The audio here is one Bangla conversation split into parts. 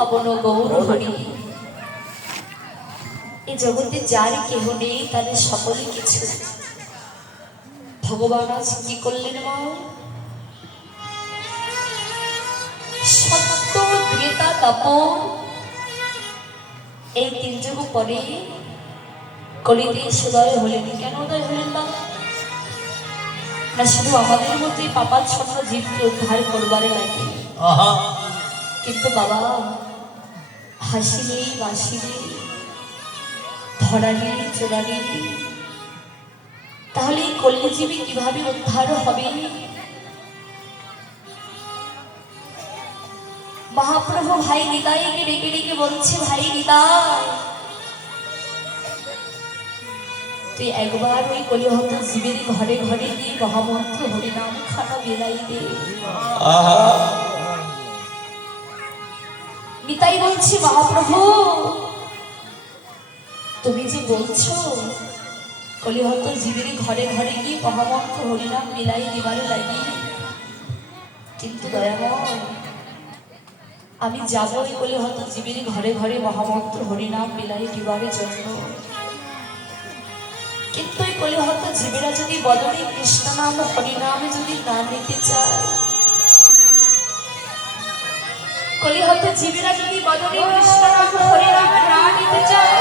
পাবন গৌর হরি। এই জগতে যার কেহ নেই তাদের সকলে কিছু। ভগবান আজ কি করলেন মা? সত্য ত্রেতা তাপর এই তিন যুগ পরে কলিতে উদয় হলেন। কেন উদয় হলেন না? না শুধু আমাদের মধ্যে পাপাচ্ছন্ন জীবকে উদ্ধার করবারে লাগে। কিন্তু বাবা হাসি নেই, বাসি নেই, ধরা নেই, চোরা নেই, তাহলে এই কলিজীবী কিভাবে উদ্ধার হবে? মহাপ্রভু ভাই নিতাইকে ডেকে ডেকে বলছে, ভাই নিতাই তুই একবার ওই কলিহত জীবের ঘরে ঘরে গিয়ে মহামন্ত্র হরিনাম খানা বেলাই দে। নিতাই বলছে, মহাপ্রভু তুমি যে বলছো কলিহত জীবের ঘরে ঘরে গিয়ে মহামন্ত্র হরিনাম মিলাই দিবারে লাগি, কিন্তু দয়াময় আমি যাবই কলিহত জীবের ঘরে ঘরে মহামন্ত্র হরিনাম মিলাই দিবারের জন্য, কিন্তু এই কলিহত জীবেরা যদি বদলে কৃষ্ণ নাম হরিনামে যদি না নিতে চায়, কলিহত জীবেরা যদি বদলে কৃষ্ণ নাম হরিনামে না নিতে চায়,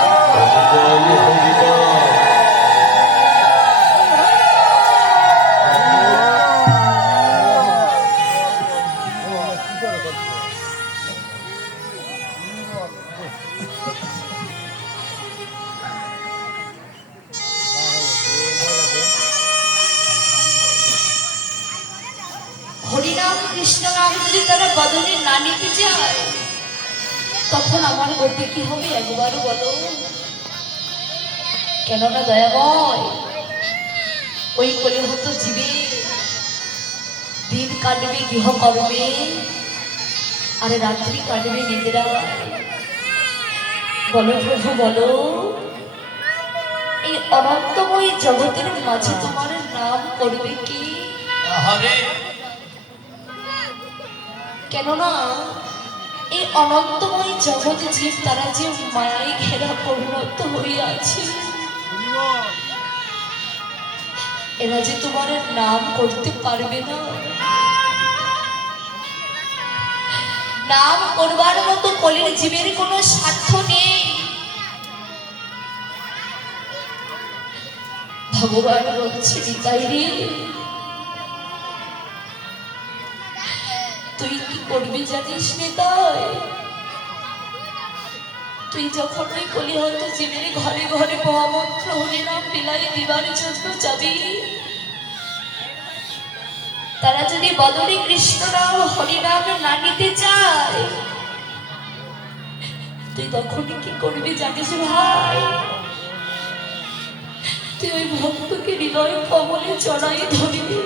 হরিনাম কৃষ্ণ নাম যদি তারা বদলে না নিতে চায়, তখন আমার গতি কি হবে একবারও বলো? কেননা দয়াময় ওই কলিহত জীবে দিন কাটবে গৃহকর্মে আর রাত্রি কাটবে নিদ্রা। বলো প্রভু বলো, এই অনন্তময় জগতের মাঝে তোমার নাম করবে কি? কেননা এই অনন্তময় জগৎ জীব তারা যে মায়ায় ঘেরা পরিণত হইয়াছে, এরা যে তোমার নাম করতে পারবে না। নাম করবার মতো কলির জীবের কোনো স্বার্থ নেই। ভগবান বলছে, নিতাই রে তুই কি করবি জানিস নিতাই? তুই যখন ওই কলিহত জীবের ঘরে ঘরে মহামন্ত্র হরিনাম বিলাই দিবার জন্য যাবি, তারা যদি বদলে কৃষ্ণ নাম হরিনাম না নিতে চায়, তুই তখনই কি করবি জানিস ভাই? তুই ওই ভক্তকে হৃদয় কমলে চড়াই ধরবি।